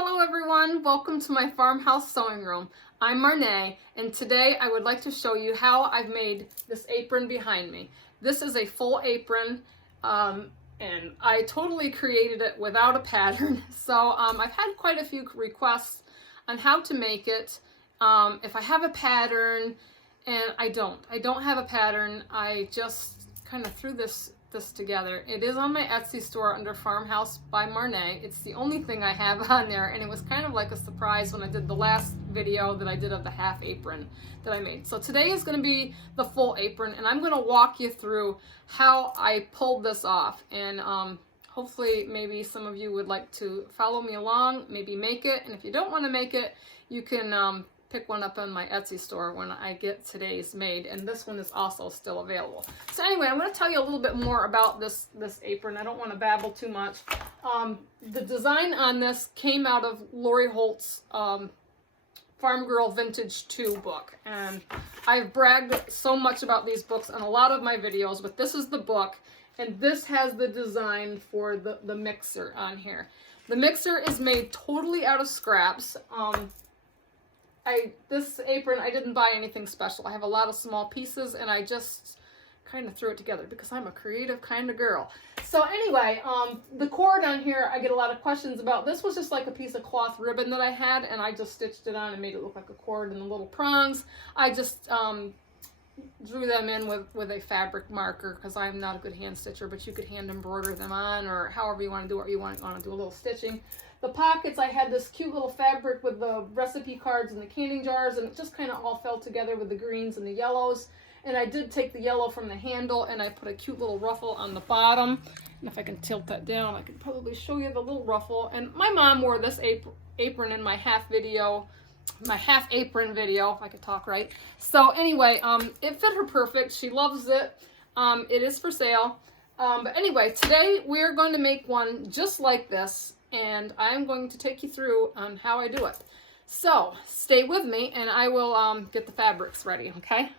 Hello everyone, welcome to my farmhouse sewing room. I'm Marnay, and today I would like to show you how I've made this apron behind me. This is a full apron, and I totally created it without a pattern. So I've had quite a few requests on how to make it. If I have a pattern, and I don't have a pattern. I just kind of threw this together. It is on my Etsy store under Farmhouse by Marnay. It's the only thing I have on there, and it was kind of like a surprise when I did the last video that I did of the half apron that I made. So today is going to be the full apron, and I'm going to walk you through how I pulled this off, and hopefully maybe some of you would like to follow me along, maybe make it, and if you don't want to make it, you can pick one up on my Etsy store when I get today's made, and this one is also still available. So anyway, I'm going to tell you a little bit more about this apron. I don't want to babble too much. The design on this came out of Lori Holt's Farm Girl Vintage 2 book, and I've bragged so much about these books on a lot of my videos, but this is the book, and this has the design for the mixer on here. The mixer is made totally out of scraps. This apron, I didn't buy anything special. I have a lot of small pieces, and I just kind of threw it together because I'm a creative kind of girl. So anyway, the cord on here, I get a lot of questions about. This was just like a piece of cloth ribbon that I had, and I just stitched it on and made it look like a cord and the little prongs. I just drew them in with a fabric marker because I'm not a good hand stitcher, but you could hand embroider them on, or however you want to do it. You want to do a little stitching. The pockets, I had this cute little fabric with the recipe cards and the canning jars, and it just kind of all fell together with the greens and the yellows. And I did take the yellow from the handle, and I put a cute little ruffle on the bottom. And if I can tilt that down, I could probably show you the little ruffle. And my mom wore this apron in my half apron video, if I could talk right. So anyway, it fit her perfect. She loves it. It is for sale. But anyway, today we're going to make one just like this, and I'm going to take you through on how I do it. So stay with me, and I will get the fabrics ready, okay?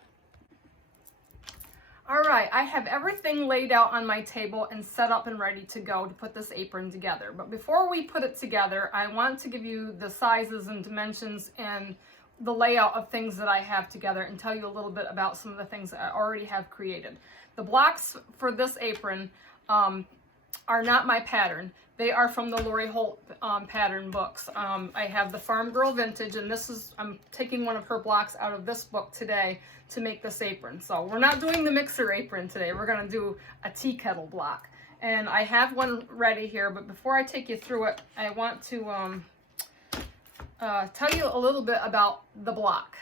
All right, I have everything laid out on my table and set up and ready to go to put this apron together. But before we put it together, I want to give you the sizes and dimensions and the layout of things that I have together and tell you a little bit about some of the things that I already have created. The blocks for this apron are not my pattern. They are from the Lori Holt pattern books. I have the Farm Girl Vintage, and I'm taking one of her blocks out of this book today to make this apron. So we're not doing the mixer apron today. We're going to do a tea kettle block. And I have one ready here, but before I take you through it, I want to tell you a little bit about the block.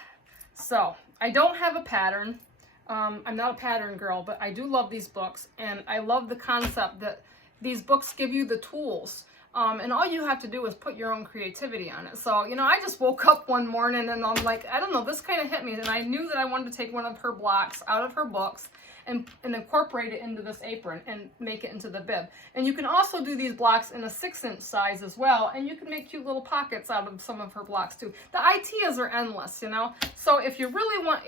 So I don't have a pattern. I'm not a pattern girl, but I do love these books, and I love the concept that these books give you the tools, and all you have to do is put your own creativity on it. So, you know, I just woke up one morning and I'm like, I don't know, this kind of hit me, and I knew that I wanted to take one of her blocks out of her books and incorporate it into this apron and make it into the bib. And you can also do these blocks in a 6-inch size as well, and you can make cute little pockets out of some of her blocks too. The ideas are endless, you know. So if you really want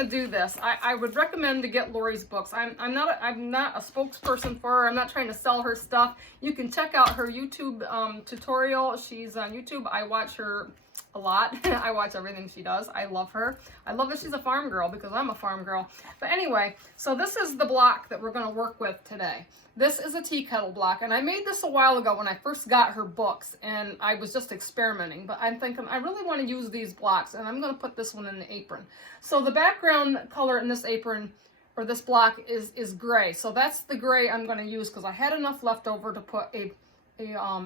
to do this, I would recommend to get Lori's books. I'm not a spokesperson for her. I'm not trying to sell her stuff. You can check out her YouTube tutorial. She's on YouTube. I watch her a lot. I watch everything she does. I love her. I love that she's a farm girl because I'm a farm girl. But anyway, so this is the block that we're going to work with today. This is a tea kettle block, and I made this a while ago when I first got her books, and I was just experimenting. But I'm thinking I really want to use these blocks, and I'm going to put this one in the apron. So the background color in this apron, or this block, is gray. So that's the gray I'm going to use because I had enough left over to put a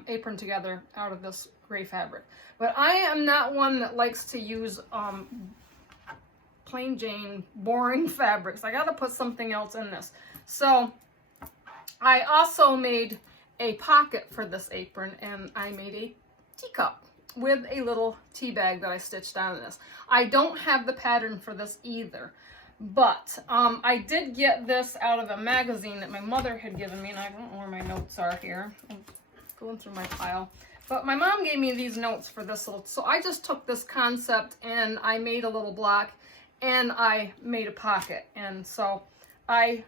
apron together out of this gray fabric. But I am not one that likes to use plain Jane boring fabrics. I got to put something else in this. So I also made a pocket for this apron, and I made a teacup with a little tea bag that I stitched on this. I don't have the pattern for this either, but I did get this out of a magazine that my mother had given me, and I don't know where my notes are here. I'm going through my pile. But my mom gave me these notes for this little, so I just took this concept and I made a little block and I made a pocket. And so I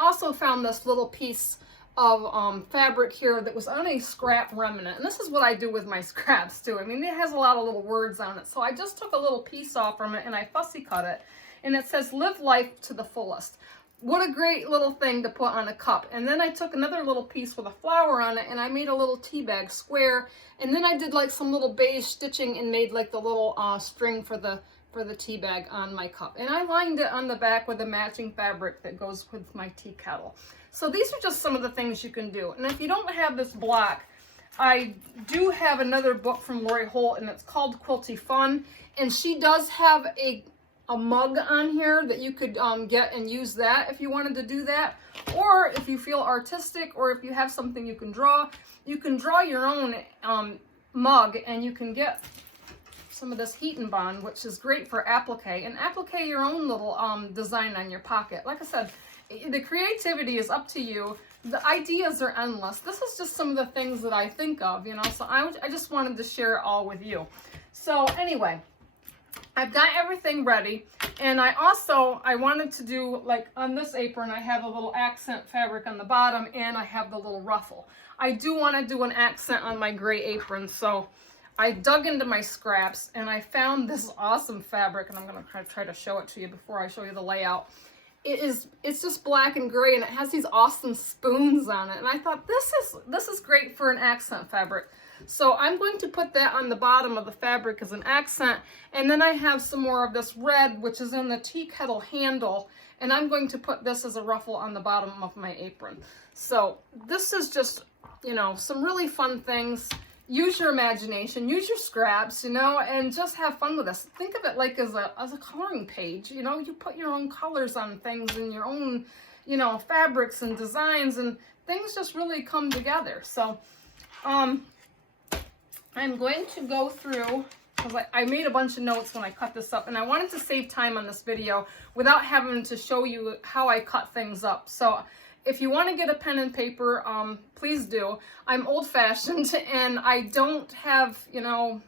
also found this little piece of fabric here that was on a scrap remnant. And this is what I do with my scraps too. I mean, it has a lot of little words on it. So I just took a little piece off from it and I fussy cut it. And it says, live life to the fullest. What a great little thing to put on a cup. And then I took another little piece with a flower on it and I made a little tea bag square. And then I did like some little beige stitching and made like the little string for the tea bag on my cup. And I lined it on the back with a matching fabric that goes with my tea kettle. So these are just some of the things you can do. And if you don't have this block, I do have another book from Lori Holt and it's called Quilty Fun. And she does have a mug on here that you could get and use that if you wanted to do that. Or if you feel artistic or if you have something you can draw your own mug and you can get some of this heat and bond, which is great for applique, and applique your own little design on your pocket. Like I said, the creativity is up to you. The ideas are endless. This is just some of the things that I think of, you know, so I just wanted to share it all with you. So anyway, I've got everything ready, and I wanted to do, like on this apron, I have a little accent fabric on the bottom, and I have the little ruffle. I do want to do an accent on my gray apron, so I dug into my scraps, and I found this awesome fabric, and I'm going to try to show it to you before I show you the layout. It's just black and gray, and it has these awesome spoons on it, and I thought this is great for an accent fabric. So I'm going to put that on the bottom of the fabric as an accent, and then I have some more of this red, which is in the tea kettle handle, and I'm going to put this as a ruffle on the bottom of my apron. So this is just, you know, some really fun things. Use your imagination, use your scraps, you know, and just have fun with this. Think of it like as a coloring page, you know, you put your own colors on things and your own, you know, fabrics and designs, and things just really come together. So, I'm going to go through, because I made a bunch of notes when I cut this up, and I wanted to save time on this video without having to show you how I cut things up. So if you want to get a pen and paper, please do. I'm old-fashioned, and I don't have, you know,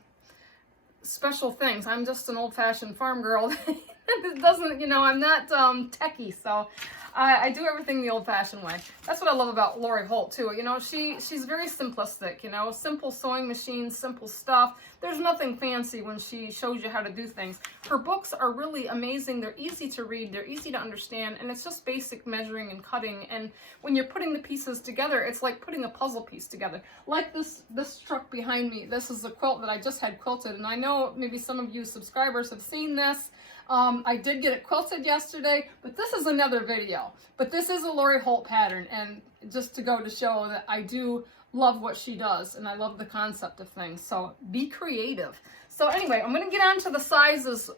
special things. I'm just an old-fashioned farm girl. It doesn't, you know, I'm not techie, so I do everything the old-fashioned way. That's what I love about Lori Holt too. You know, she's very simplistic. You know, simple sewing machine, simple stuff. There's nothing fancy when she shows you how to do things. Her books are really amazing. They're easy to read. They're easy to understand, and it's just basic measuring and cutting. And when you're putting the pieces together, it's like putting a puzzle piece together. Like this truck behind me. This is a quilt that I just had quilted, and I know maybe some of you subscribers have seen this. I did get it quilted yesterday, but this is another video. But this is a Lori Holt pattern, and just to go to show that I do love what she does, and I love the concept of things. So be creative. So anyway, I'm going to get on to the sizes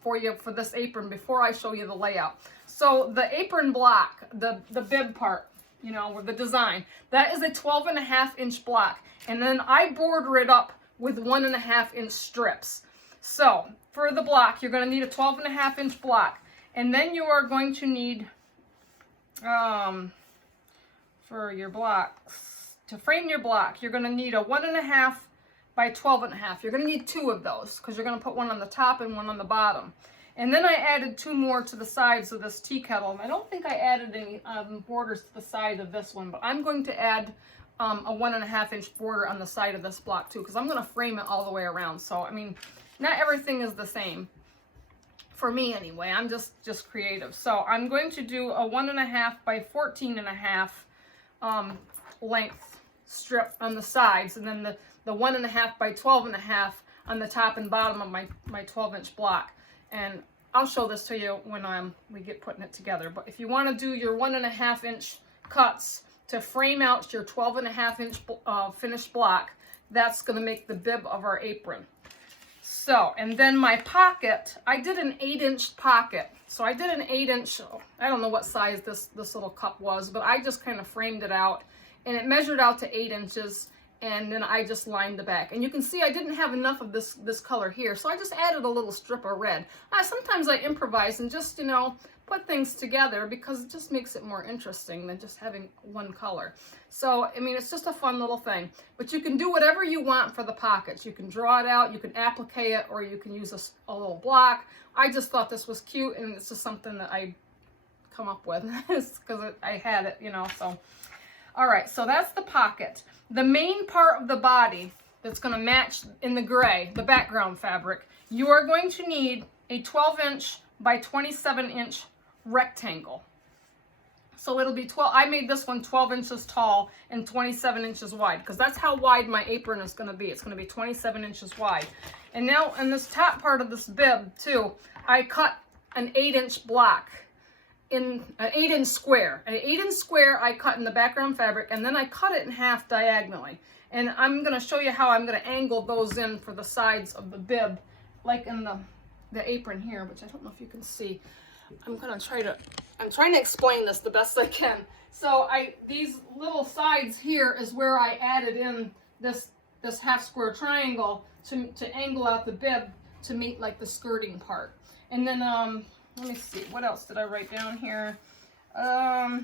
for you for this apron before I show you the layout. So the apron block, the bib part, you know, with the design, that is a 12.5-inch block, and then I border it up with 1.5-inch strips. So for the block, you're going to need a 12.5-inch block, and then you are going to need, for your blocks, to frame your block, you're going to need a 1.5 by 12.5. You're going to need 2 of those because you're going to put one on the top and one on the bottom. And then I added 2 more to the sides of this tea kettle. I don't think I added any borders to the side of this one, but I'm going to add a 1.5-inch border on the side of this block too, because I'm going to frame it all the way around. So, I mean, not everything is the same. For me anyway, I'm just creative. So I'm going to do a 1.5 by 14.5 length strip on the sides, and then the 1.5 by 12.5 on the top and bottom of my 12-inch block. And I'll show this to you when we get putting it together. But if you want to do your 1.5-inch cuts to frame out your 12.5-inch finished block, that's going to make the bib of our apron. So, and then my pocket, I did an 8-inch pocket. So I did an 8-inch, I don't know what size this little cup was, but I just kind of framed it out, and it measured out to 8 inches, and then I just lined the back. And you can see I didn't have enough of this color here, so I just added a little strip of red. Sometimes I improvise and just, you know, put things together because it just makes it more interesting than just having one color. So, I mean, it's just a fun little thing. But you can do whatever you want for the pockets. You can draw it out, you can applique it, or you can use a little block. I just thought this was cute, and it's just something that I come up with because I had it, you know, so. All right, so that's the pocket. The main part of the body that's going to match in the gray, the background fabric, you are going to need a 12-inch by 27-inch rectangle. So it'll be 12, I made this one 12 inches tall and 27 inches wide because that's how wide my apron is going to be. It's going to be 27 inches wide. And now in this top part of this bib too, I cut an 8-inch block in an 8-inch square. An 8-inch square I cut in the background fabric, and then I cut it in half diagonally. And I'm going to show you how I'm going to angle those in for the sides of the bib, like in the apron here, which I don't know if you can see. I'm trying to explain this the best I can. So these little sides here is where I added in this half square triangle to angle out the bib to meet like the skirting part. And then let me see, what else did I write down here? My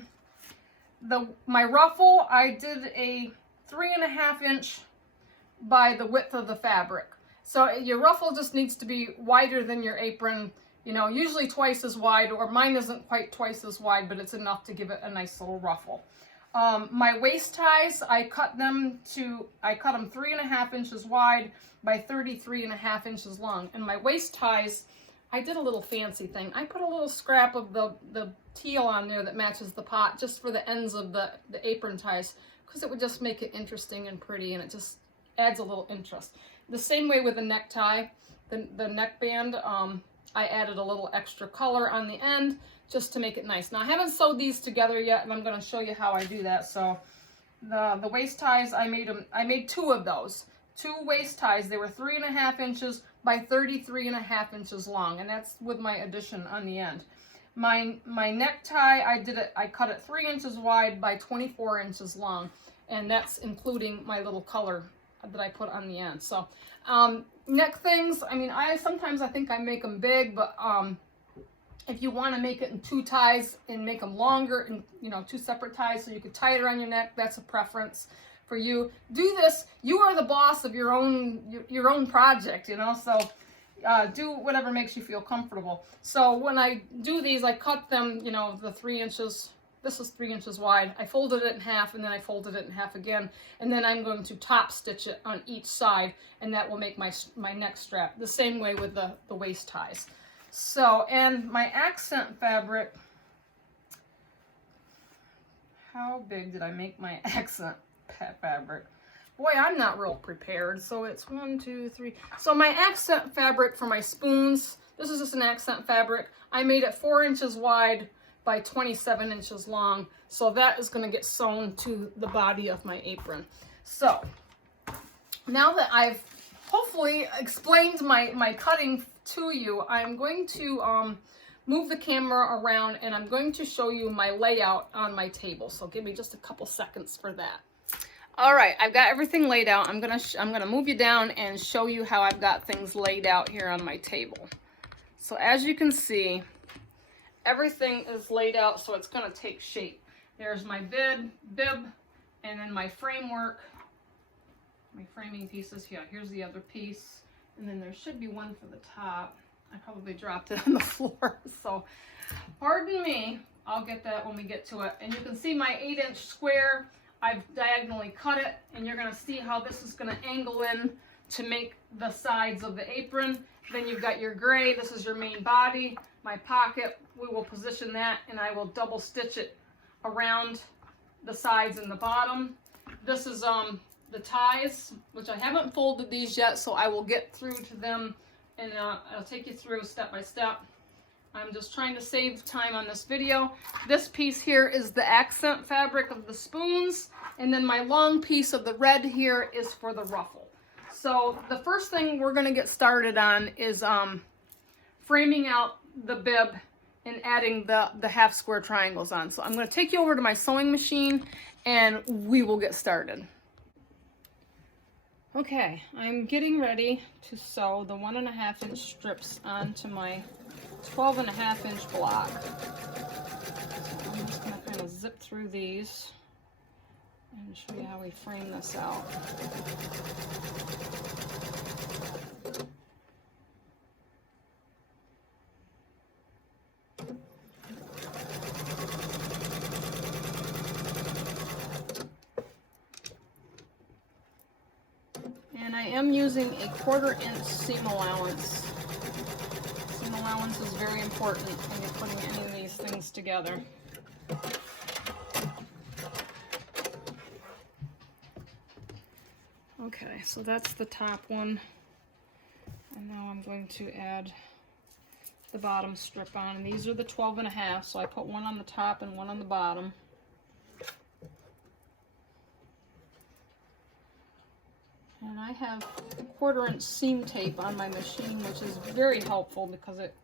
ruffle, I did a 3.5-inch by the width of the fabric. So your ruffle just needs to be wider than your apron, you know, usually twice as wide, or mine isn't quite twice as wide, but it's enough to give it a nice little ruffle. My waist ties, I cut them 3.5 inches wide by 33.5 inches long. And my waist ties, I did a little fancy thing. I put a little scrap of the teal on there that matches the pot just for the ends of the apron ties, because it would just make it interesting and pretty, and it just adds a little interest. The same way with the necktie, the neckband, I added a little extra color on the end just to make it nice. Now I haven't sewed these together yet, and I'm going to show you how I do that. So the waist ties, I made 2 of those. 2 waist ties. They were 3.5 inches by 33.5 inches long, and that's with my addition on the end. My necktie, I cut it 3 inches wide by 24 inches long, and that's including my little color that I put on the end. So neck things, I mean, sometimes I think I make them big, but if you want to make it in 2 ties and make them longer, and 2 separate ties so you could tie it around your neck, that's a preference for you. Do this. You are the boss of your own project, so do whatever makes you feel comfortable. So when I do these, I cut them, the 3 inches. This is 3 inches wide. I folded it in half, and then I folded it in half again, and then I'm going to top stitch it on each side, and that will make my neck strap. The same way with the waist ties. So, and my accent fabric, how big did I make my accent fabric? Boy, I'm not real prepared. So it's 1, 2, 3. So my accent fabric for my spoons, this is just an accent fabric. I made it 4 inches wide by 27 inches long. So that is going to get sewn to the body of my apron. So now that I've hopefully explained my cutting to you, I'm going to move the camera around, and I'm going to show you my layout on my table. So give me just a couple seconds for that. All right, I've got everything laid out. I'm gonna move you down and show you how I've got things laid out here on my table. So as you can see, everything is laid out so it's gonna take shape. There's my bib, and then my framework, my framing pieces. Yeah, here's the other piece, and then there should be one for the top. I probably dropped it on the floor, so pardon me. I'll get that when we get to it. And you can see my 8-inch square. I've diagonally cut it, and you're going to see how this is going to angle in to make the sides of the apron. Then you've got your gray. This is your main body. My pocket, we will position that, and I will double stitch it around the sides and the bottom. This is the ties, which I haven't folded these yet, so I will get through to them, and I'll take you through step by step. I'm just trying to save time on this video. This piece here is the accent fabric of the spoons, and then my long piece of the red here is for the ruffle. So the first thing we're going to get started on is framing out the bib and adding the half square triangles on. So I'm going to take you over to my sewing machine, and we will get started. Okay, I'm getting ready to sew the 1.5-inch strips onto my 12.5-inch block. So I'm just going to kind of zip through these and show you how we frame this out. And I am using a 1/4 inch seam allowance. Seam allowance is very important when you're putting any of these things together. Okay, so that's the top one. And now I'm going to add the bottom strip on. And these are the 12.5, so I put one on the top and one on the bottom. And I have 1/4 inch seam tape on my machine, which is very helpful because it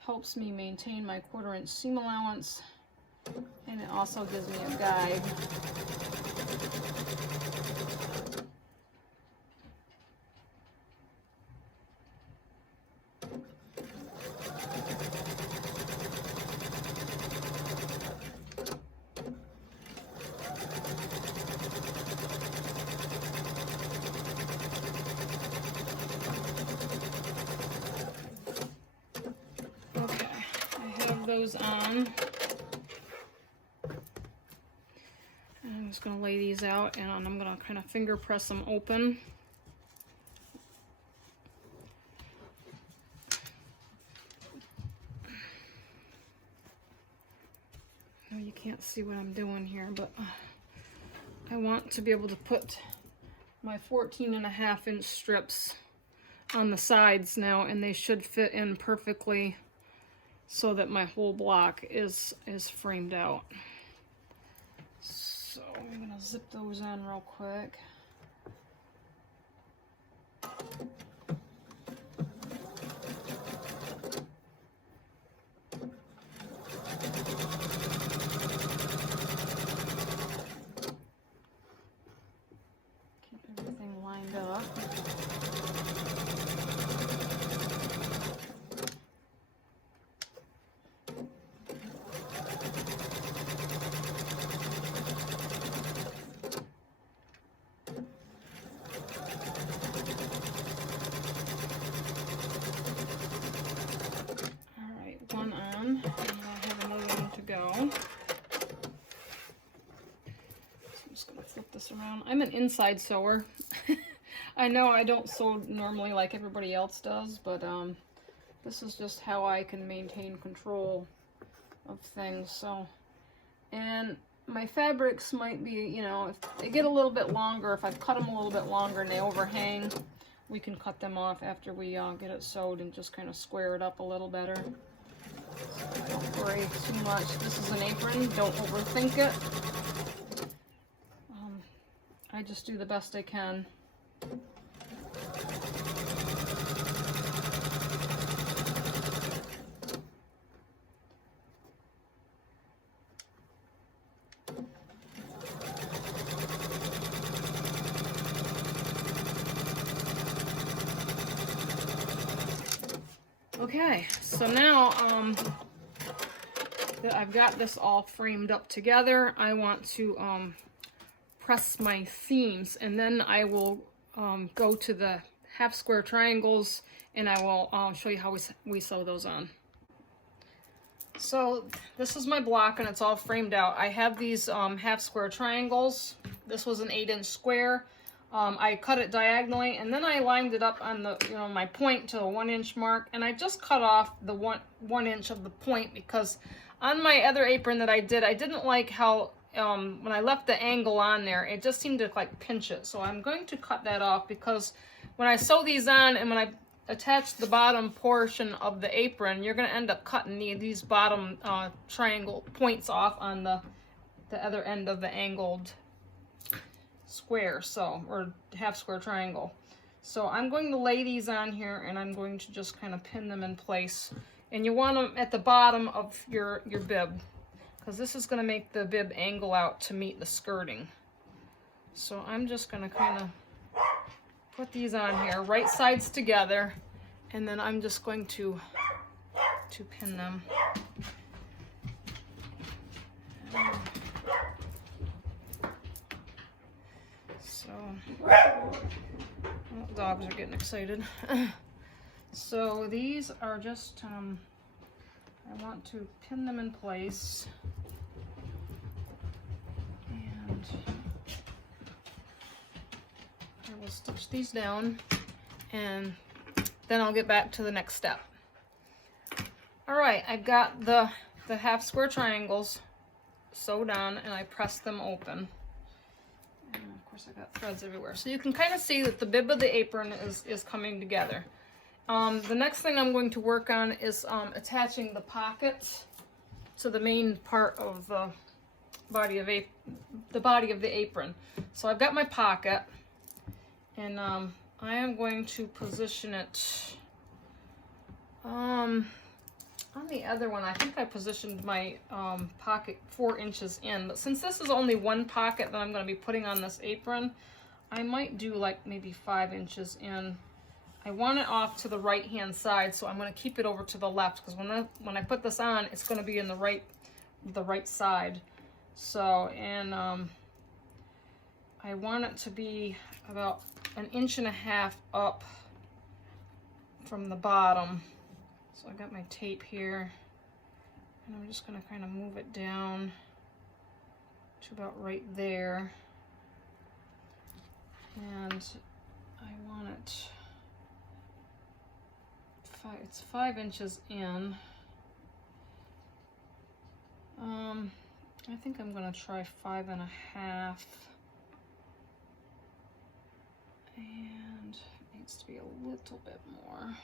helps me maintain my 1/4 inch seam allowance, and it also gives me a guide. Those on. And I'm just going to lay these out, and I'm going to kind of finger press them open. Now you can't see what I'm doing here, but I want to be able to put my 14.5 inch strips on the sides now, and they should fit in perfectly so that my whole block is framed out. So I'm gonna zip those in real quick. Keep everything lined up. One on, and I have another one to go. So I'm just going to flip this around. I'm an inside sewer. I know I don't sew normally like everybody else does, but this is just how I can maintain control of things. So, and my fabrics might be, you know, if they get a little bit longer, if I've cut them a little bit longer and they overhang, we can cut them off after we get it sewed and just kind of square it up a little better. So don't worry too much. This is an apron. Don't overthink it. I just do the best I can. Okay, so now that I've got this all framed up together, I want to press my seams, and then I will go to the half square triangles, and I will show you how we sew those on. So this is my block, and it's all framed out. I have these half square triangles. This was an 8-inch square. I cut it diagonally, and then I lined it up on the, you know, my point to a 1-inch mark, and I just cut off the one inch of the point because on my other apron that I didn't like how when I left the angle on there, it just seemed to like pinch it. So I'm going to cut that off because when I sew these on and when I attach the bottom portion of the apron, you're going to end up cutting these bottom triangle points off on the other end of the angled square, so, or half square triangle. So I'm going to lay these on here, and I'm going to just kind of pin them in place. And you want them at the bottom of your bib, because this is going to make the bib angle out to meet the skirting. So I'm just going to kind of put these on here, right sides together, and then I'm just going to pin them. Oh, dogs are getting excited. So these are just, I want to pin them in place. And I will stitch these down and then I'll get back to the next step. All right, I've got the half square triangles sewed on and I pressed them open. And of course I got threads everywhere. So you can kind of see that the bib of the apron is coming together. The next thing I'm going to work on is attaching the pockets to the main part of the body of the apron. So I've got my pocket, and I am going to position it on the other one. I think I positioned my pocket 4 inches in, but since this is only one pocket that I'm going to be putting on this apron, I might do like maybe 5 inches in. I want it off to the right hand side, so I'm going to keep it over to the left, because when I put this on, it's going to be in the right side. So, and I want it to be about 1.5 inches up from the bottom. So I got my tape here, and I'm just going to kind of move it down to about right there. And I want it, it's 5 inches in. I think I'm going to try 5.5. And it needs to be a little bit more.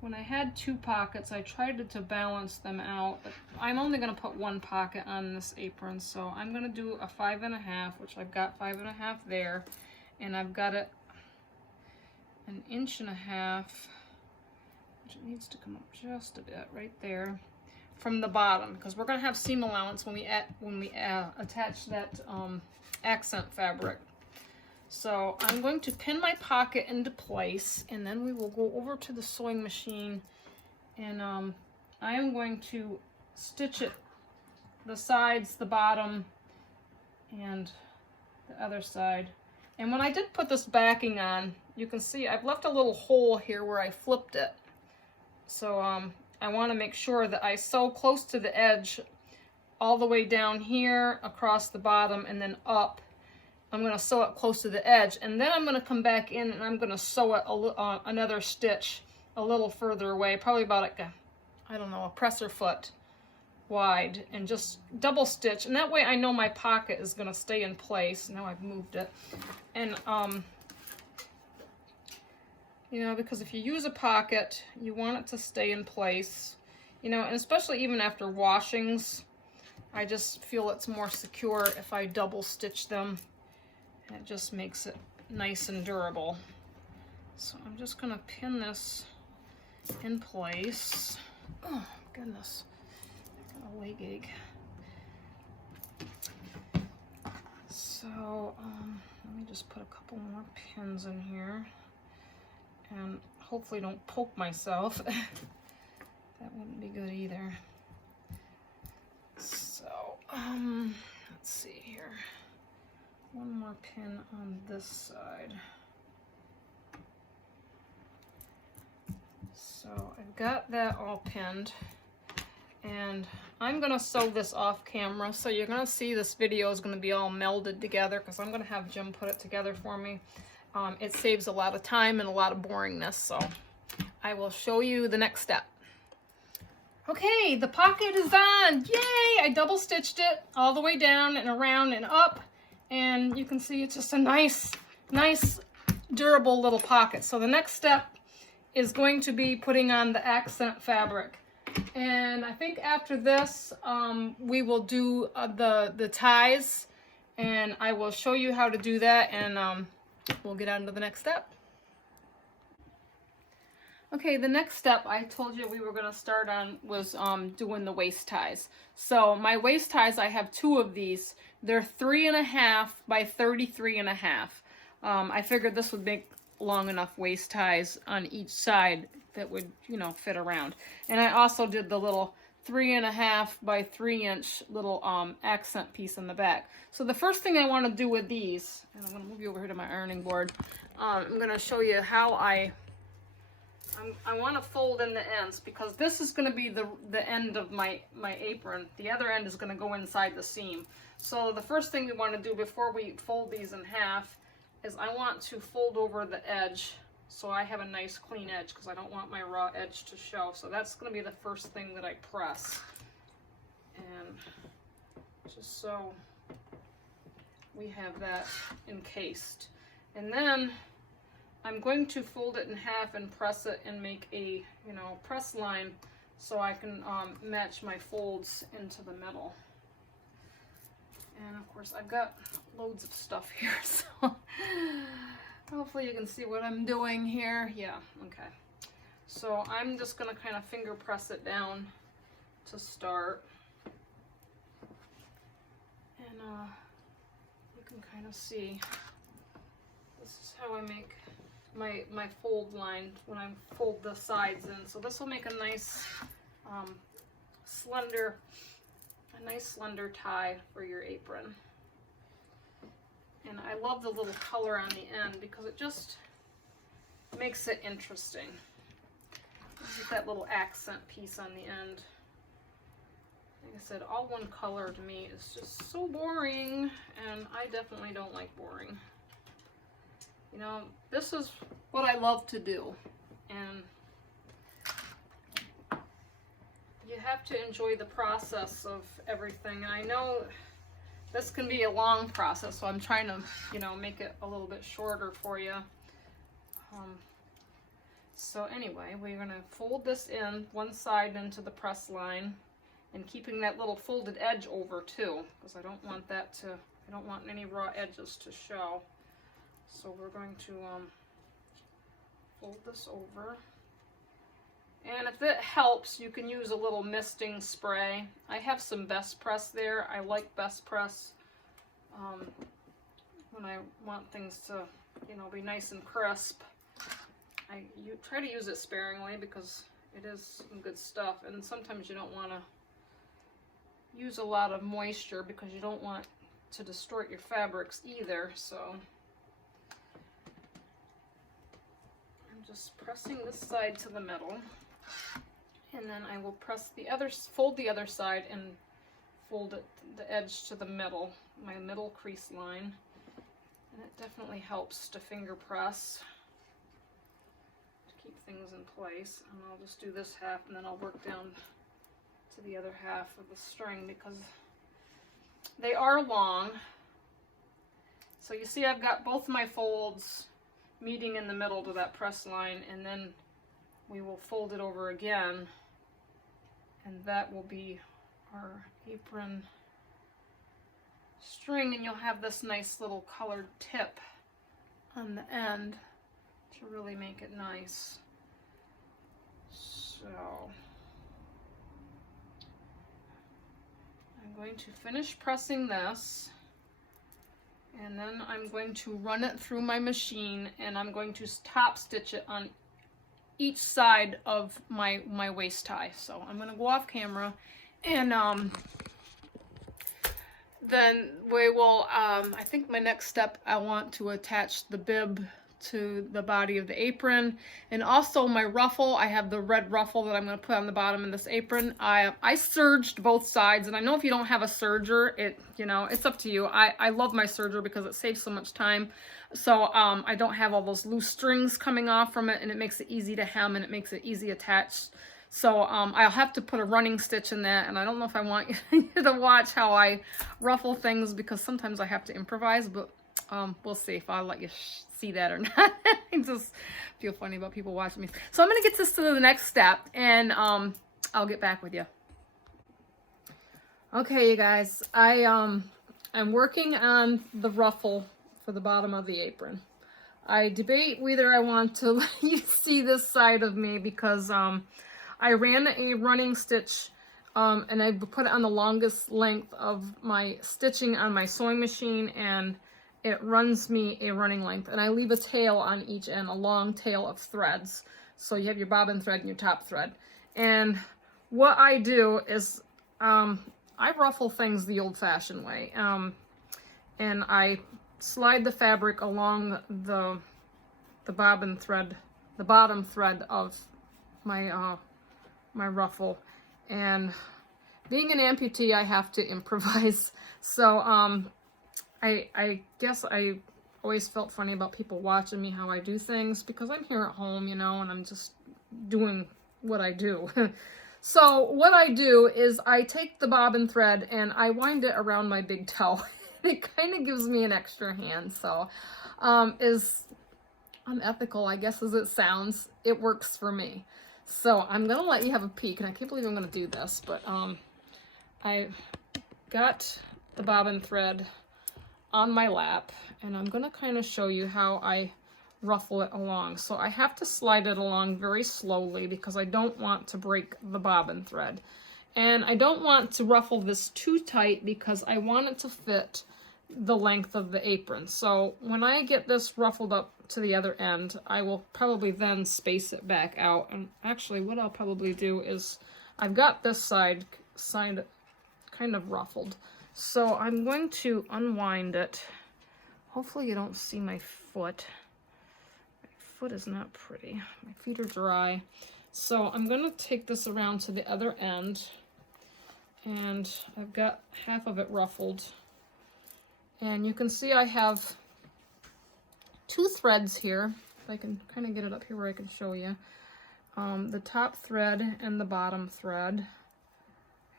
When I had 2 pockets, I tried to balance them out, but I'm only going to put 1 pocket on this apron, so I'm going to do a 5.5, which I've got 5.5 there, and I've got it 1.5 inches, which it needs to come up just a bit right there from the bottom, because we're going to have seam allowance when we attach that accent fabric. So I'm going to pin my pocket into place, and then we will go over to the sewing machine, and I am going to stitch it, the sides, the bottom, and the other side. And when I did put this backing on, you can see I've left a little hole here where I flipped it. So I want to make sure that I sew close to the edge all the way down here, across the bottom, and then up. I'm going to sew it close to the edge, and then I'm going to come back in and I'm going to sew it another stitch a little further away, probably about like a presser foot wide, and just double stitch, and that way I know my pocket is going to stay in place. Now I've moved it, and you know, because if you use a pocket, you want it to stay in place, you know, and especially even after washings, I just feel it's more secure if I double stitch them. It just makes it nice and durable. So I'm just going to pin this in place. Oh, goodness. I got a leg ache. So let me just put a couple more pins in here. And hopefully don't poke myself. That wouldn't be good either. So, let's see here. One more pin on this side. So I've got that all pinned, and I'm gonna sew this off camera, so you're gonna see this video is gonna be all melded together, because I'm gonna have Jim put it together for me. It saves a lot of time and a lot of boringness, so I will show you the next step. Okay, the pocket is on. Yay! I double stitched it all the way down and around and up, and you can see it's just a nice durable little pocket. So the next step is going to be putting on the accent fabric, and I think after this we will do the ties, and I will show you how to do that, and we'll get on to the next step. Okay, the next step I told you we were going to start on was doing the waist ties. So my waist ties, I have 2 of these. They're 3.5 by 33.5. I figured this would make long enough waist ties on each side that would, you know, fit around. And I also did the little 3.5 by 3 inch little accent piece in the back. So the first thing I want to do with these, and I'm going to move you over here to my ironing board, I'm going to show you how I I want to fold in the ends because this is going to be the end of my apron. The other end is going to go inside the seam. So the first thing we want to do before we fold these in half is I want to fold over the edge so I have a nice clean edge because I don't want my raw edge to show. So that's going to be the first thing that I press. And just so we have that encased. And then I'm going to fold it in half and press it and make a, press line so I can match my folds into the middle. And of course I've got loads of stuff here, so hopefully you can see what I'm doing here. Yeah, okay. So I'm just gonna kind of finger press it down to start. And you can kind of see, this is how I make my fold line when I fold the sides in. So this will make a nice slender tie for your apron. And I love the little color on the end because it just makes it interesting. This is that little accent piece on the end. Like I said, all one color to me is just so boring, and I definitely don't like boring. This is what I love to do, and you have to enjoy the process of everything. And I know this can be a long process, so I'm trying to, make it a little bit shorter for you. So anyway, we're gonna fold this in one side into the press line, and keeping that little folded edge over too, because I don't want any raw edges to show. So we're going to fold this over. And if it helps, you can use a little misting spray. I have some Best Press there. I like Best Press when I want things to, be nice and crisp. You try to use it sparingly because it is some good stuff. And sometimes you don't want to use a lot of moisture because you don't want to distort your fabrics either. So I'm just pressing this side to the middle, and then I will fold the other side and fold the edge to the middle, my middle crease line. And it definitely helps to finger press to keep things in place. And I'll just do this half, and then I'll work down to the other half of the string because they are long. So you see I've got both my folds meeting in the middle to that press line, and then we will fold it over again, and that will be our apron string, and you'll have this nice little colored tip on the end to really make it nice. So I'm going to finish pressing this, and then I'm going to run it through my machine, and I'm going to top stitch it on each side of my waist tie. So I'm going to go off camera, and then we will, I think my next step, I want to attach the bib to the body of the apron, and also my ruffle. I have the red ruffle that I'm going to put on the bottom of this apron. I serged both sides, and I know if you don't have a serger, it's up to you. I love my serger because it saves so much time. So I don't have all those loose strings coming off from it, and it makes it easy to hem, and it makes it easy attached. So I'll have to put a running stitch in that, and I don't know if I want you to watch how I ruffle things because sometimes I have to improvise, but we'll see if I'll let you see that or not. I just feel funny about people watching me. So I'm going to get this to the next step, and I'll get back with you. Okay, you guys, I'm working on the ruffle for the bottom of the apron. I debate whether I want to let you see this side of me because I ran a running stitch and I put it on the longest length of my stitching on my sewing machine, and it runs me a running length, and I leave a tail on each end, a long tail of threads. So you have your bobbin thread and your top thread. And what I do is I ruffle things the old-fashioned way, and I slide the fabric along the bobbin thread the bottom thread of my my ruffle. And being an amputee, I have to improvise. So I guess I always felt funny about people watching me how I do things, because I'm here at home, you know, and I'm just doing what I do. So what I do is I take the bobbin thread and I wind it around my big toe. It kind of gives me an extra hand. So as unethical, I guess, as it sounds, it works for me. So I'm gonna let you have a peek, and I can't believe I'm gonna do this, but I got the bobbin thread on my lap, and I'm gonna kind of show you how I ruffle it along. So I have to slide it along very slowly because I don't want to break the bobbin thread. And I don't want to ruffle this too tight because I want it to fit the length of the apron. So when I get this ruffled up to the other end, I will probably then space it back out. And actually what I'll probably do is, I've got this side kind of ruffled. So I'm going to unwind it. Hopefully you don't see my foot. Foot is not pretty. My feet are dry. So I'm going to take this around to the other end, and I've got half of it ruffled. And you can see I have two threads here. If I can kind of get it up here where I can show you. The top thread and the bottom thread.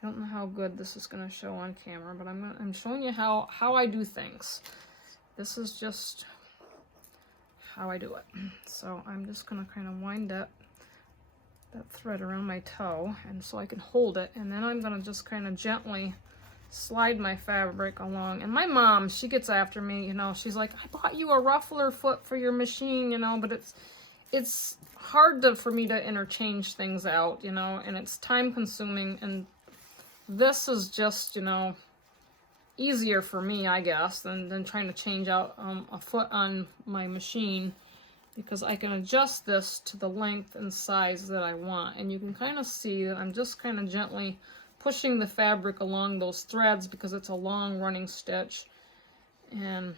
I don't know how good this is going to show on camera, but I'm showing you how I do things. This is just how I do it. So I'm just gonna kind of wind up that thread around my toe, and so I can hold it, and then I'm gonna just kind of gently slide my fabric along. And my mom, she gets after me, you know, she's like, I bought you a ruffler foot for your machine, you know, but it's hard for me to interchange things out, you know, and it's time consuming, and this is just, you know, easier for me, I guess, than trying to change out a foot on my machine, because I can adjust this to the length and size that I want. And you can kind of see that I'm just kind of gently pushing the fabric along those threads because it's a long running stitch. And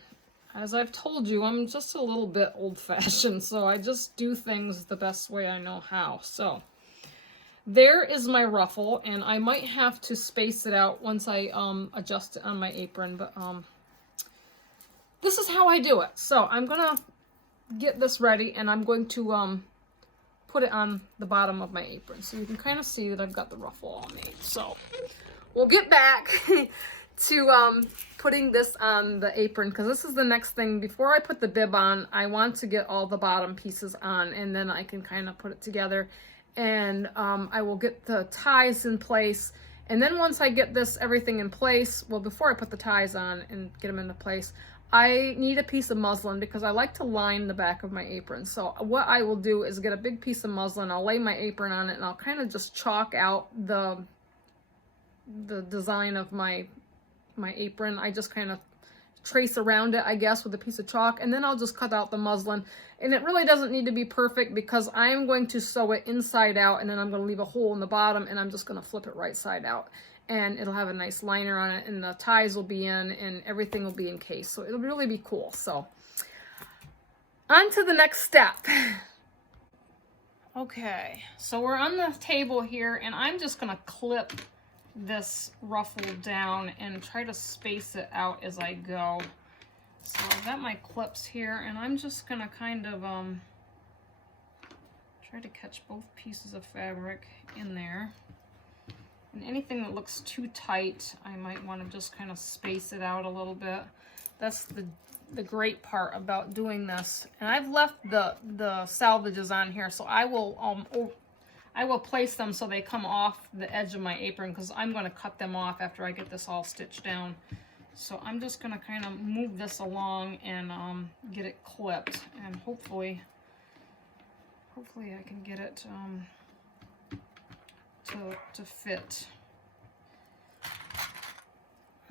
as I've told you, I'm just a little bit old-fashioned, so I just do things the best way I know how. So there is my ruffle, and I might have to space it out once I adjust it on my apron, but this is how I do it. So I'm gonna get this ready, and I'm going to put it on the bottom of my apron, so you can kind of see that I've got the ruffle all made. So we'll get back to putting this on the apron, because this is the next thing. Before I put the bib on, I want to get all the bottom pieces on, and then I can kind of put it together. And I will get the ties in place. And then once I get everything in place, well, before I put the ties on and get them into place, I need a piece of muslin because I like to line the back of my apron. So what I will do is get a big piece of muslin, I'll lay my apron on it, and I'll kind of just chalk out the design of my apron. I just kind of trace around it, I guess, with a piece of chalk, and then I'll just cut out the muslin. And it really doesn't need to be perfect because I'm going to sew it inside out, and then I'm going to leave a hole in the bottom, and I'm just going to flip it right side out, and it'll have a nice liner on it, and the ties will be in, and everything will be encased. So it'll really be cool. So on to the next step. Okay, so we're on the table here, and I'm just going to clip this ruffle down and try to space it out as I go. So I've got my clips here, and I'm just gonna kind of try to catch both pieces of fabric in there. And anything that looks too tight, I might want to just kind of space it out a little bit. That's the great part about doing this. And I've left the salvages on here, so I will place them so they come off the edge of my apron, because I'm going to cut them off after I get this all stitched down. So I'm just going to kind of move this along and get it clipped, and hopefully I can get it to fit.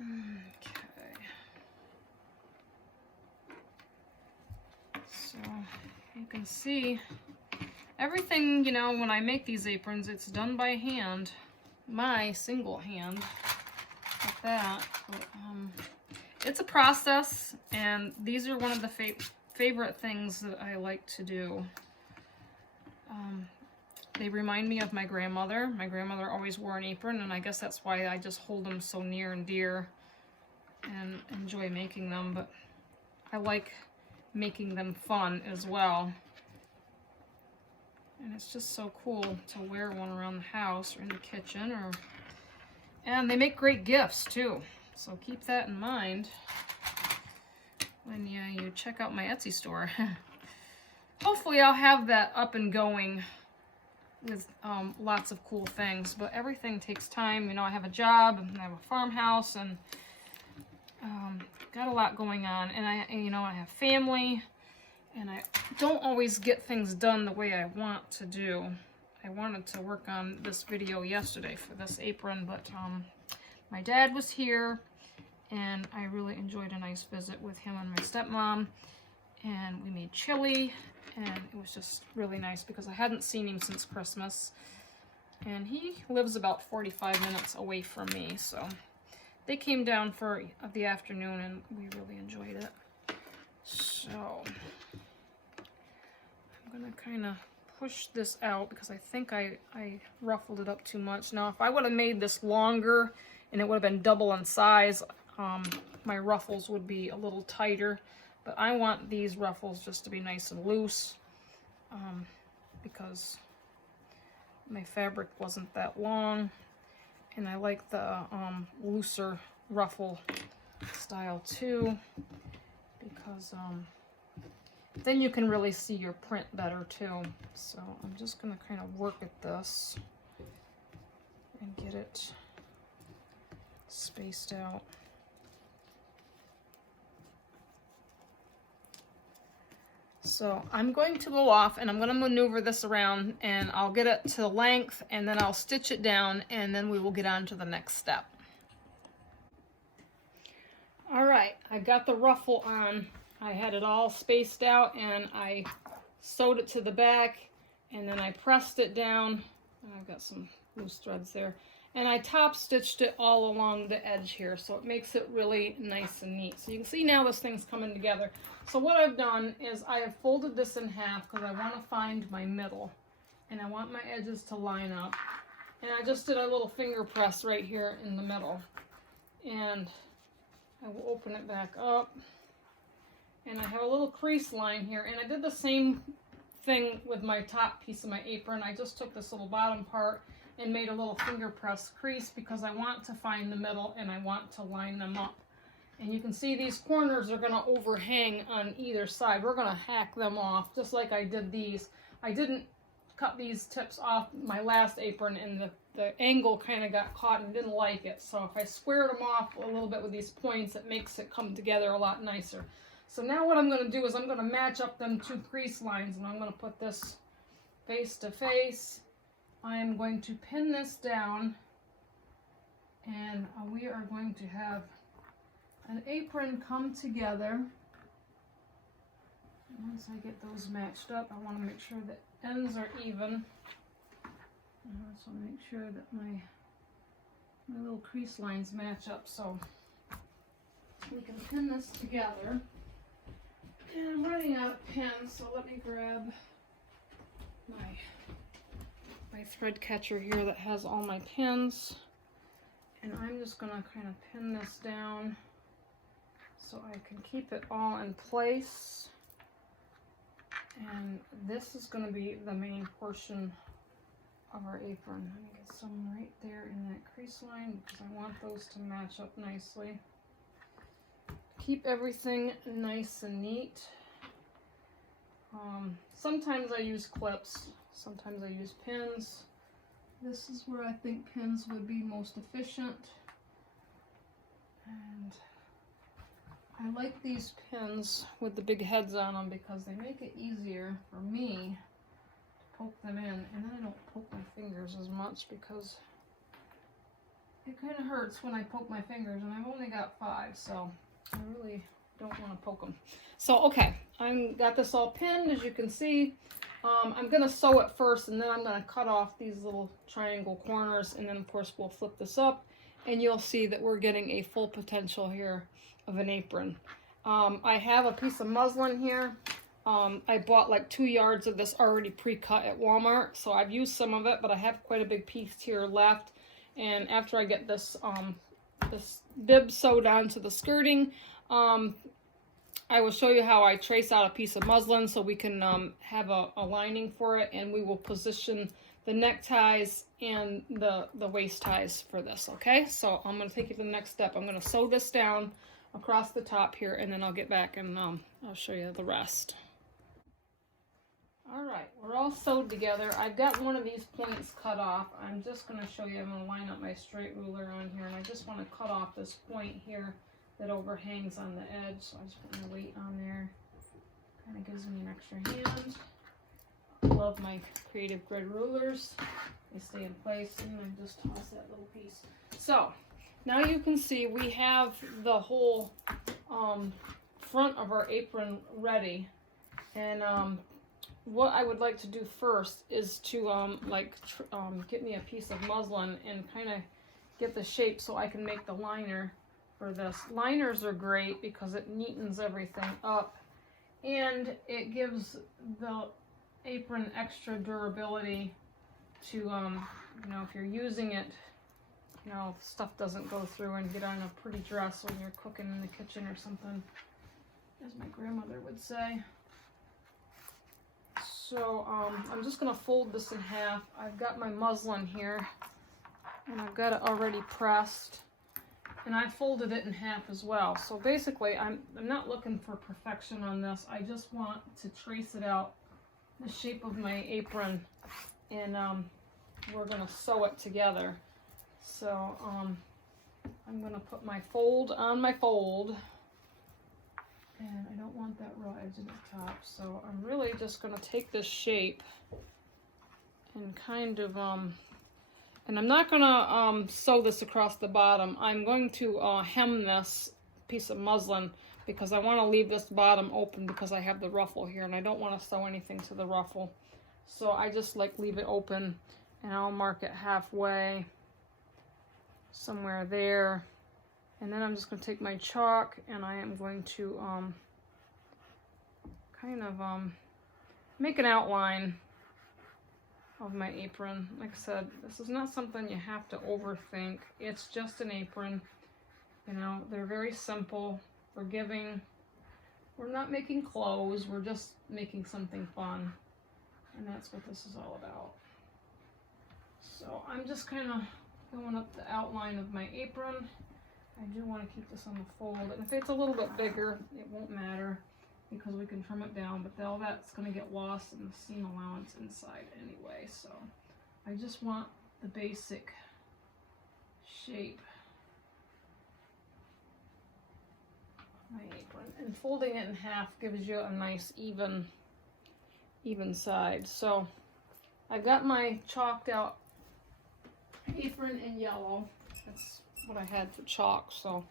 Okay. So you can see everything, you know, when I make these aprons, it's done by hand, my single hand, like that. But, it's a process, and these are one of the favorite things that I like to do. They remind me of my grandmother. My grandmother always wore an apron, and I guess that's why I just hold them so near and dear and enjoy making them. But I like making them fun as well. And it's just so cool to wear one around the house or in the kitchen, and they make great gifts too. So keep that in mind when you check out my Etsy store. Hopefully I'll have that up and going with lots of cool things, but everything takes time. You know, I have a job and I have a farmhouse and got a lot going on, and I have family, and I don't always get things done the way I want to do. I wanted to work on this video yesterday for this apron, but my dad was here, and I really enjoyed a nice visit with him and my stepmom, and we made chili, and it was just really nice because I hadn't seen him since Christmas, and he lives about 45 minutes away from me, so they came down for the afternoon, and we really enjoyed it. So I'm gonna kind of push this out because I think I ruffled it up too much. Now, if I would have made this longer and it would have been double in size, my ruffles would be a little tighter, but I want these ruffles just to be nice and loose because my fabric wasn't that long, and I like the looser ruffle style too, because then you can really see your print better too. So I'm just gonna kind of work at this and get it spaced out. So I'm going to go off and I'm going to maneuver this around, and I'll get it to length, and then I'll stitch it down, and then we will get on to the next step. All right, I got the ruffle on. I had it all spaced out, and I sewed it to the back, and then I pressed it down. I've got some loose threads there. And I top stitched it all along the edge here, so it makes it really nice and neat. So you can see now this thing's coming together. So what I've done is I have folded this in half because I want to find my middle, and I want my edges to line up. And I just did a little finger press right here in the middle. And I will open it back up. And I have a little crease line here, and I did the same thing with my top piece of my apron. I just took this little bottom part and made a little finger press crease because I want to find the middle and I want to line them up. And you can see these corners are going to overhang on either side. We're going to hack them off just like I did these. I didn't cut these tips off my last apron, and the angle kind of got caught and didn't like it. So if I squared them off a little bit with these points, it makes it come together a lot nicer. So now what I'm going to do is I'm going to match up them two crease lines, and I'm going to put this face to face. I am going to pin this down, and we are going to have an apron come together. Once I get those matched up, I want to make sure that ends are even. I also make sure that my little crease lines match up, so we can pin this together. And I'm running out of pins, so let me grab my thread catcher here that has all my pins, and I'm just going to kind of pin this down so I can keep it all in place. And this is going to be the main portion of our apron. Let me get some right there in that crease line because I want those to match up nicely. Keep everything nice and neat. Sometimes I use clips, sometimes I use pins. This is where I think pins would be most efficient. And I like these pins with the big heads on them because they make it easier for me to poke them in, and then I don't poke my fingers as much because it kind of hurts when I poke my fingers, and I've only got 5, so I really don't want to poke them. So okay, I've got this all pinned, as you can see. I'm going to sew it first, and then I'm going to cut off these little triangle corners, and then of course we'll flip this up, and you'll see that we're getting a full potential here of an apron. I have a piece of muslin here I bought like 2 yards of this already pre-cut at Walmart, so I've used some of it, but I have quite a big piece here left. And after I get this this bib sewed onto the skirting, I will show you how I trace out a piece of muslin so we can have a lining for it, and we will position the neckties and the waist ties for this, okay? So I'm going to take you to the next step. I'm going to sew this down across the top here, and then I'll get back and I'll show you the rest. All right, we're all sewed together. I've got one of these points cut off. I'm just going to show you. I'm going to line up my straight ruler on here, and I just want to cut off this point here that overhangs on the edge. So I just put my weight on there. Kind of gives me an extra hand. I love my creative grid rulers. They stay in place, and I just toss that little piece. So now you can see we have the whole front of our apron ready, and what I would like to do first is to get me a piece of muslin and kind of get the shape so I can make the liner for this. Liners are great because it neatens everything up, and it gives the apron extra durability to, you know, if you're using it, you know, if stuff doesn't go through and get on a pretty dress when you're cooking in the kitchen or something, as my grandmother would say. So I'm just going to fold this in half. I've got my muslin here, and I've got it already pressed, and I folded it in half as well. So basically, I'm not looking for perfection on this. I just want to trace it out, the shape of my apron, and we're going to sew it together. So I'm going to put my fold on my fold, and I don't want that raw edge in the top. So I'm really just going to take this shape and kind of, and I'm not going to sew this across the bottom. I'm going to hem this piece of muslin because I want to leave this bottom open because I have the ruffle here, and I don't want to sew anything to the ruffle. So I just like leave it open, and I'll mark it halfway, somewhere there. And then I'm just going to take my chalk, and I am going to kind of make an outline of my apron. Like I said, this is not something you have to overthink. It's just an apron. You know, they're very simple, forgiving. We're not making clothes, we're just making something fun. And that's what this is all about. So I'm just kind of going up the outline of my apron. I do want to keep this on the fold, and if it's a little bit bigger, it won't matter because we can trim it down, but all that's going to get lost in the seam allowance inside anyway. So I just want the basic shape of my apron, and folding it in half gives you a nice even side. So I've got my chalked out apron in yellow. That's what I had for chalk, so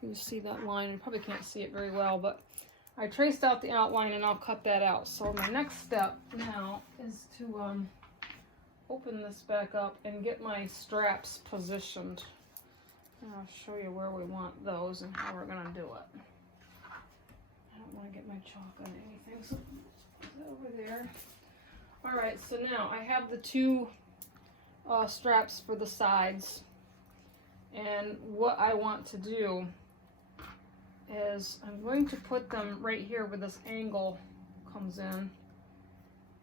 you see that line. You probably can't see it very well, but I traced out the outline, and I'll cut that out. So my next step now is to open this back up and get my straps positioned. And I'll show you where we want those and how we're going to do it. I don't want to get my chalk on anything, so put that over there. All right, so now I have the two straps for the sides. And what I want to do is I'm going to put them right here where this angle comes in.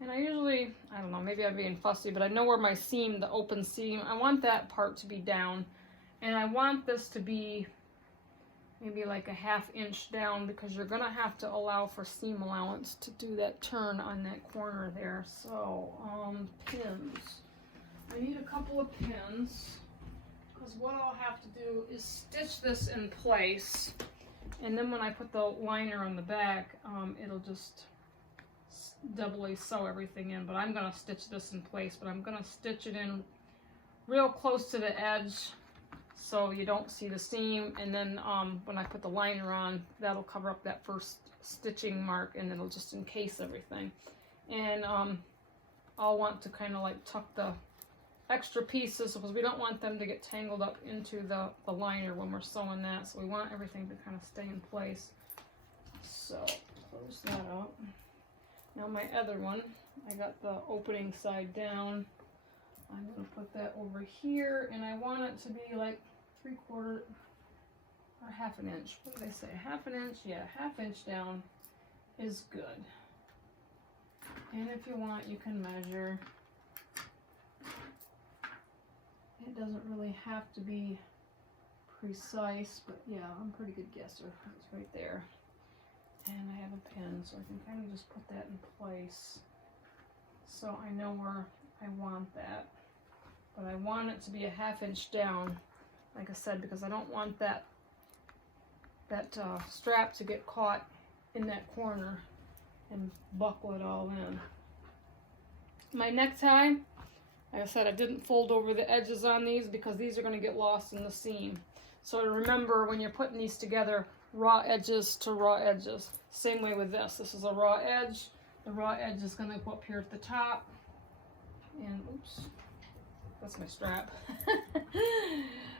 And I usually, I don't know, maybe I'm being fussy, but I know where my seam, the open seam, I want that part to be down. And I want this to be maybe like a 1/2 inch down because you're going to have to allow for seam allowance to do that turn on that corner there. So, pins. I need a couple of pins, because what I'll have to do is stitch this in place, and then when I put the liner on the back, it'll just doubly sew everything in. But I'm going to stitch this in place, but I'm going to stitch it in real close to the edge so you don't see the seam, and then when I put the liner on, that'll cover up that first stitching mark, and it'll just encase everything. And I'll want to kind of like tuck the extra pieces because we don't want them to get tangled up into the liner when we're sewing that, so we want everything to kind of stay in place. So close that up. Now my other one, I got the opening side down. I'm going to put that over here, and I want it to be like 3/4 or 1/2 inch. What did they say? 1/2 inch? Yeah, 1/2 inch down is good. And if you want, you can measure. It doesn't really have to be precise, but yeah, I'm a pretty good guesser. It's right there. And I have a pin, so I can kind of just put that in place. So I know where I want that. But I want it to be a 1/2 inch down, like I said, because I don't want that strap to get caught in that corner and buckle it all in. My necktie, like I said, I didn't fold over the edges on these because these are going to get lost in the seam. So remember, when you're putting these together, raw edges to raw edges. Same way with this. This is a raw edge. The raw edge is going to go up here at the top. And oops, that's my strap.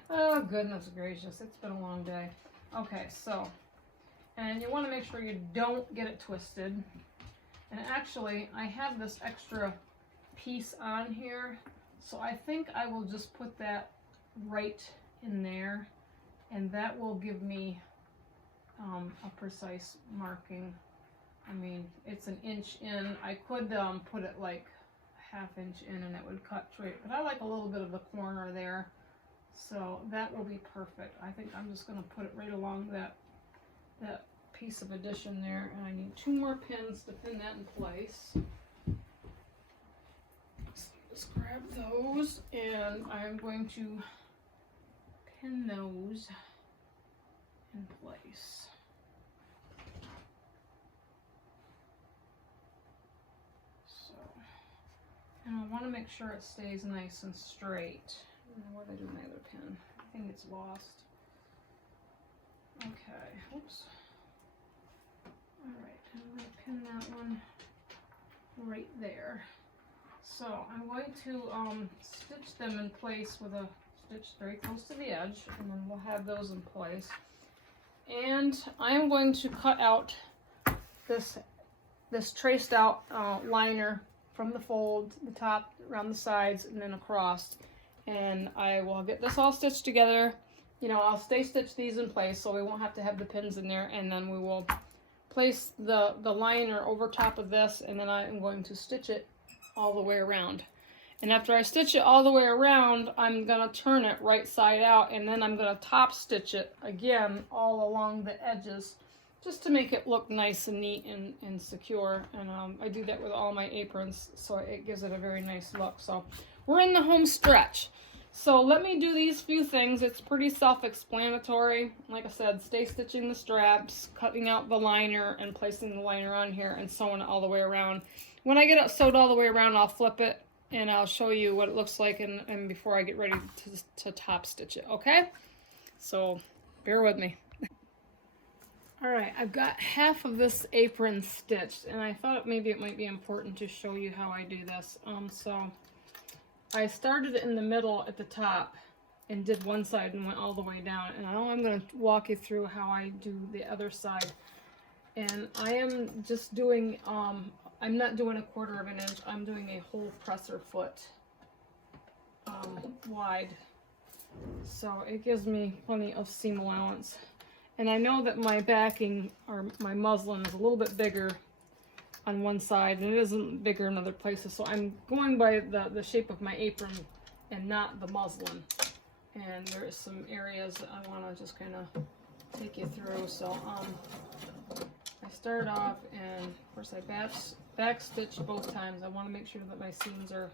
Oh, goodness gracious. It's been a long day. Okay, so, and you want to make sure you don't get it twisted. And actually, I have this extra piece on here, so I think I will just put that right in there, and that will give me a precise marking. I mean, it's 1 inch in. I could put it like 1/2 inch in and it would cut straight, but I like a little bit of the corner there, so that will be perfect. I think I'm just going to put it right along that piece of addition there, and I need 2 more pins to pin that in place. So just grab those, and I'm going to pin those in place. So, and I want to make sure it stays nice and straight. I don't know where did I do my other pin? I think it's lost. Okay, oops. Alright, I'm going to pin that one right there. So I'm going to stitch them in place with a stitch very close to the edge, and then we'll have those in place. And I'm going to cut out this traced out liner from the fold, the top, around the sides, and then across. And I will get this all stitched together. You know, I'll stitch these in place so we won't have to have the pins in there, and then we will place the liner over top of this, and then I'm going to stitch it all the way around. And after I stitch it all the way around, I'm going to turn it right side out, and then I'm going to top stitch it again all along the edges, just to make it look nice and neat and secure. And I do that with all my aprons, so it gives it a very nice look. So we're in the home stretch. So let me do these few things. It's pretty self-explanatory. Like I said, stay stitching the straps, cutting out the liner and placing the liner on here and sewing it all the way around. When I get it sewed all the way around, I'll flip it and I'll show you what it looks like and before I get ready to top stitch it, okay? So bear with me. All right, I've got half of this apron stitched, and I thought maybe it might be important to show you how I do this. So I started in the middle at the top and did one side and went all the way down. And now I'm going to walk you through how I do the other side. And I am just doing, I'm not doing 1/4 inch, I'm doing a whole presser foot wide. So it gives me plenty of seam allowance. And I know that my backing, or my muslin, is a little bit bigger on one side, and it isn't bigger in other places, so I'm going by the shape of my apron and not the muslin. And there's some areas that I want to just kind of take you through. So I start off, and of course I back stitch both times. I want to make sure that my seams are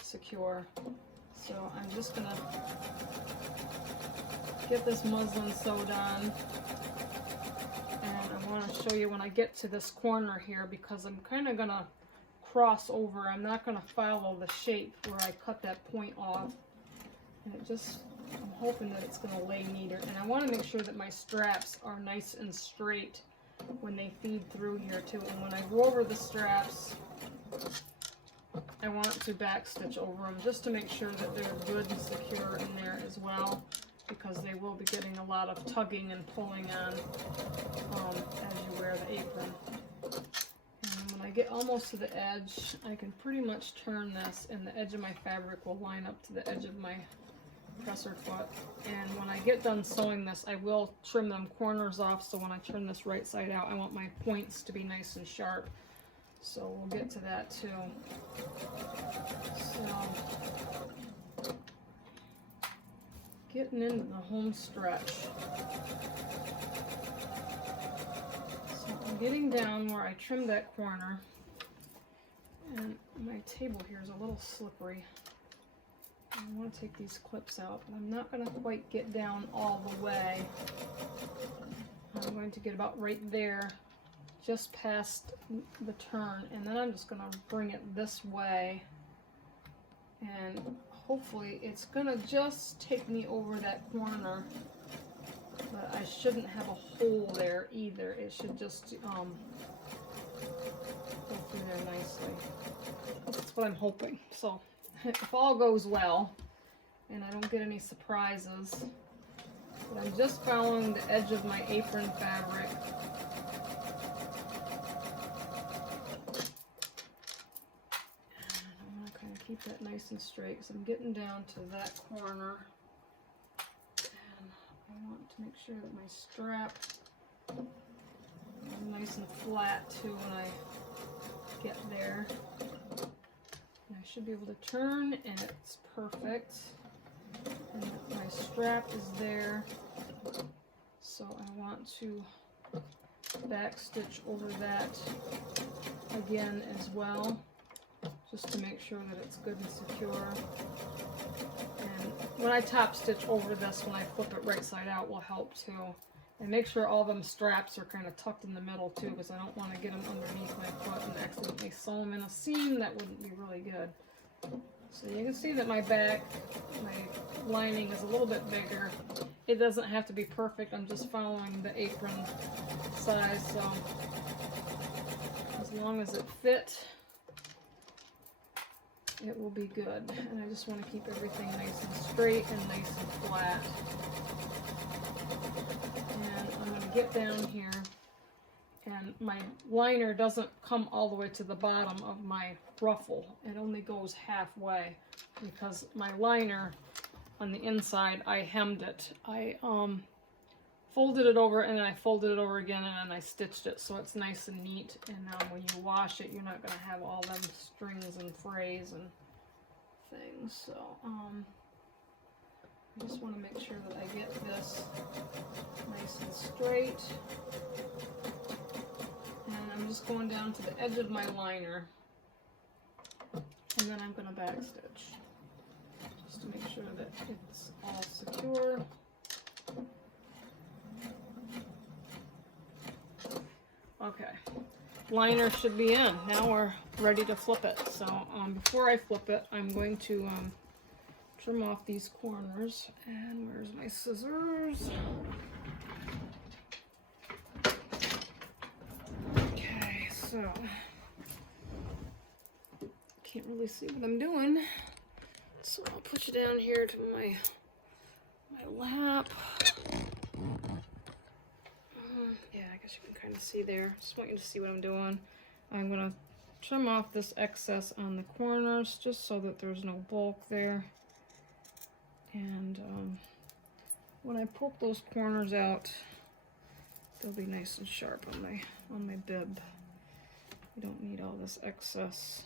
secure. So I'm just gonna get this muslin sewed on. And I want to show you when I get to this corner here, because I'm kind of going to cross over. I'm not going to follow the shape where I cut that point off. And it just, I'm hoping that it's going to lay neater. And I want to make sure that my straps are nice and straight when they feed through here too. And when I go over the straps, I want to back stitch over them just to make sure that they're good and secure in there as well, because they will be getting a lot of tugging and pulling on as you wear the apron. And when I get almost to the edge, I can pretty much turn this and the edge of my fabric will line up to the edge of my presser foot. And when I get done sewing this, I will trim them corners off, so when I turn this right side out, I want my points to be nice and sharp. So we'll get to that too. So, getting into the home stretch. So I'm getting down where I trimmed that corner, and my table here is a little slippery. I want to take these clips out, but I'm not going to quite get down all the way. I'm going to get about right there, just past the turn, and then I'm just going to bring it this way, and hopefully it's going to just take me over that corner, but I shouldn't have a hole there either. It should just go through there nicely. That's what I'm hoping. So if all goes well and I don't get any surprises, but I'm just following the edge of my apron fabric. And I want to kind of keep that nice and straight because I'm getting down to that corner. And I want to make sure that my strap is nice and flat too when I get there. I should be able to turn and it's perfect, and my strap is there, so I want to back stitch over that again as well, just to make sure that it's good and secure. And when I top stitch over this, when I flip it right side out, will help too. And make sure all them straps are kind of tucked in the middle too, because I don't want to get them underneath my foot and accidentally sew them in a seam. That wouldn't be really good. So you can see that my back, my lining is a little bit bigger. It doesn't have to be perfect. I'm just following the apron size, so as long as it fit, it will be good. And I just want to keep everything nice and straight and nice and flat. And I'm going to get down here, and my liner doesn't come all the way to the bottom of my ruffle. It only goes halfway because my liner on the inside, I hemmed it. I folded it over and then I folded it over again and then I stitched it so it's nice and neat. And now when you wash it, you're not going to have all them strings and frays and things. So I just want to make sure that I get this nice and straight. And I'm just going down to the edge of my liner, and then I'm going to back stitch just to make sure that it's all secure. Okay, liner should be in. Now we're ready to flip it. So before I flip it, I'm going to trim off these corners. And where's my scissors? Okay, so can't really see what I'm doing, so I'll put you down here to my lap. Yeah, I guess you can kind of see there. Just want you to see what I'm doing. I'm gonna trim off this excess on the corners just so that there's no bulk there. And when I poke those corners out, they'll be nice and sharp on my bib. We don't need all this excess.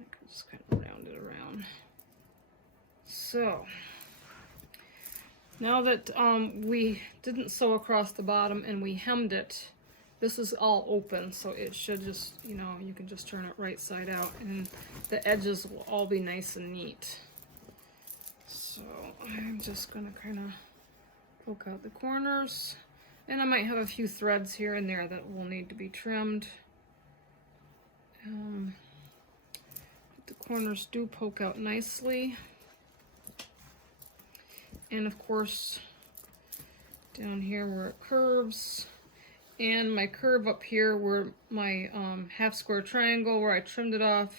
I can just kind of round it around. So now that we didn't sew across the bottom and we hemmed it, this is all open, so it should just, you know, you can just turn it right side out and the edges will all be nice and neat. So I'm just gonna kind of poke out the corners, and I might have a few threads here and there that will need to be trimmed. The corners do poke out nicely, and of course down here where it curves, and my curve up here where my half square triangle where I trimmed it off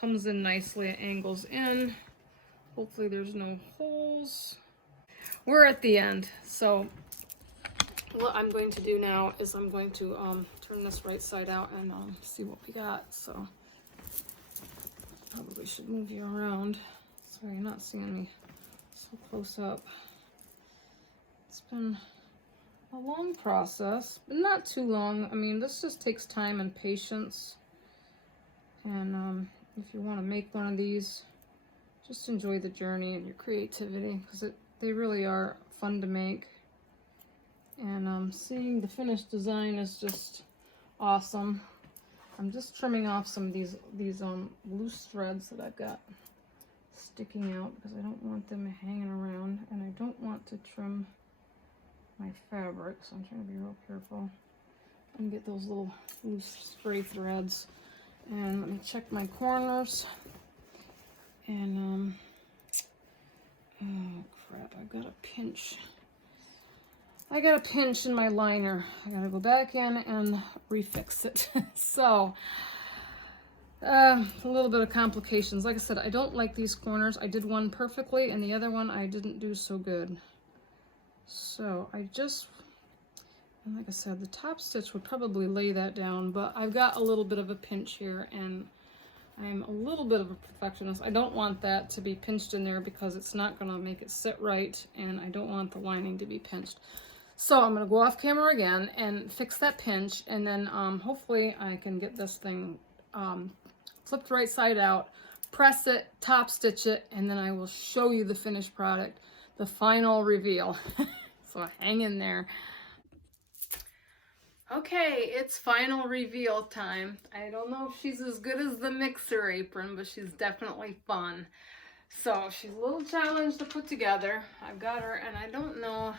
comes in nicely. It angles in. Hopefully there's no holes. We're at the end, so what I'm going to do now is I'm going to turn this right side out and see what we got. So probably should move you around. Sorry, you're not seeing me so close up. It's been a long process, but not too long. I mean, this just takes time and patience. And if you want to make one of these, just enjoy the journey and your creativity, because they really are fun to make. And seeing the finished design is just awesome. I'm just trimming off some of these loose threads that I've got sticking out because I don't want them hanging around, and I don't want to trim my fabric, so I'm trying to be real careful and get those little loose stray threads. And let me check my corners. And oh crap, I've got a pinch. I got a pinch in my liner. I gotta go back in and refix it. So, a little bit of complications. Like I said, I don't like these corners. I did one perfectly, and the other one I didn't do so good. So and like I said, the top stitch would probably lay that down, but I've got a little bit of a pinch here, and I'm a little bit of a perfectionist. I don't want that to be pinched in there because it's not gonna make it sit right, and I don't want the lining to be pinched. So I'm gonna go off camera again and fix that pinch, and then hopefully I can get this thing flipped right side out, press it, top stitch it, and then I will show you the finished product, the final reveal. So hang in there. Okay, it's final reveal time. I don't know if she's as good as the mixer apron, but she's definitely fun. So she's a little challenge to put together. I've got her, and I don't know,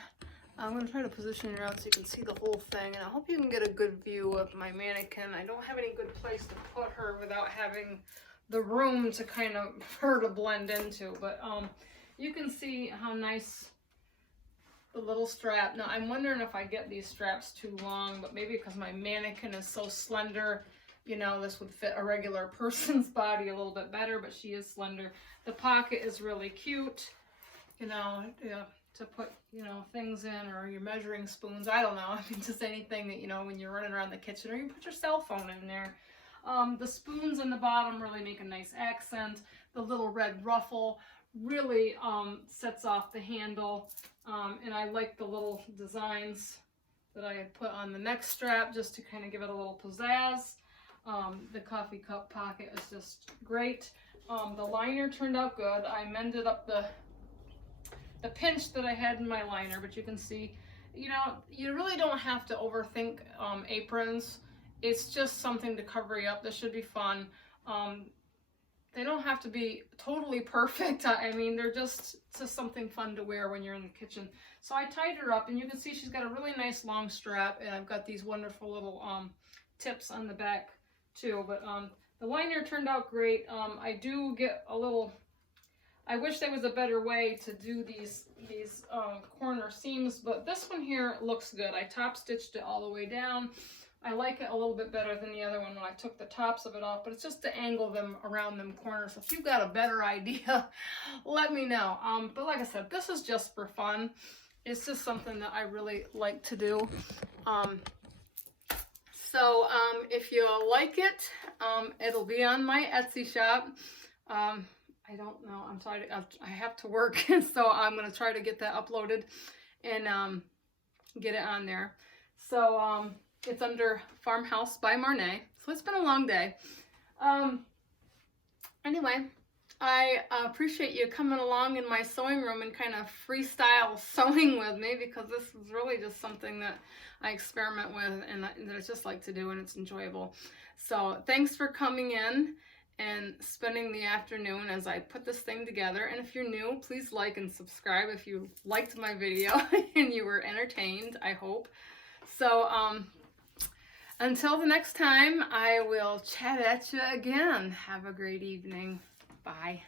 I'm going to try to position her out so you can see the whole thing, and I hope you can get a good view of my mannequin. I don't have any good place to put her without having the room to kind of for her to blend into, but you can see how nice the little strap. Now I'm wondering if I get these straps too long, but maybe because my mannequin is so slender, you know, this would fit a regular person's body a little bit better, but she is slender. The pocket is really cute, you know, to put, you know, things in, or your measuring spoons. I don't know. I mean, just anything that, you know, when you're running around the kitchen, or you can put your cell phone in there. The spoons in the bottom really make a nice accent. The little red ruffle really sets off the handle. And I like the little designs that I had put on the neck strap just to kind of give it a little pizzazz. The coffee cup pocket is just great. The liner turned out good. I mended up the pinch that I had in my liner, but you can see, you know, you really don't have to overthink aprons. It's just something to cover you up. This should be fun. They don't have to be totally perfect. I mean, they're just something fun to wear when you're in the kitchen. So I tied her up, and you can see she's got a really nice long strap, and I've got these wonderful little tips on the back too. But the liner turned out great. I do get a little, I wish there was a better way to do these corner seams, but this one here looks good. I top stitched it all the way down. I like it a little bit better than the other one when I took the tops of it off, but it's just to angle them around them corners. If you've got a better idea, let me know. But like I said, this is just for fun. It's just something that I really like to do. So if you like it, it'll be on my Etsy shop. I don't know, I'm sorry, I have to work, so I'm going to try to get that uploaded and get it on there. So it's under Farmhouse by Marnay. So it's been a long day. Anyway, I appreciate you coming along in my sewing room and kind of freestyle sewing with me, because this is really just something that I experiment with and that I just like to do, and it's enjoyable. So thanks for coming in and spending the afternoon as I put this thing together. And if you're new, please like and subscribe if you liked my video and you were entertained, I hope. So until the next time, I will chat at you again. Have a great evening. Bye.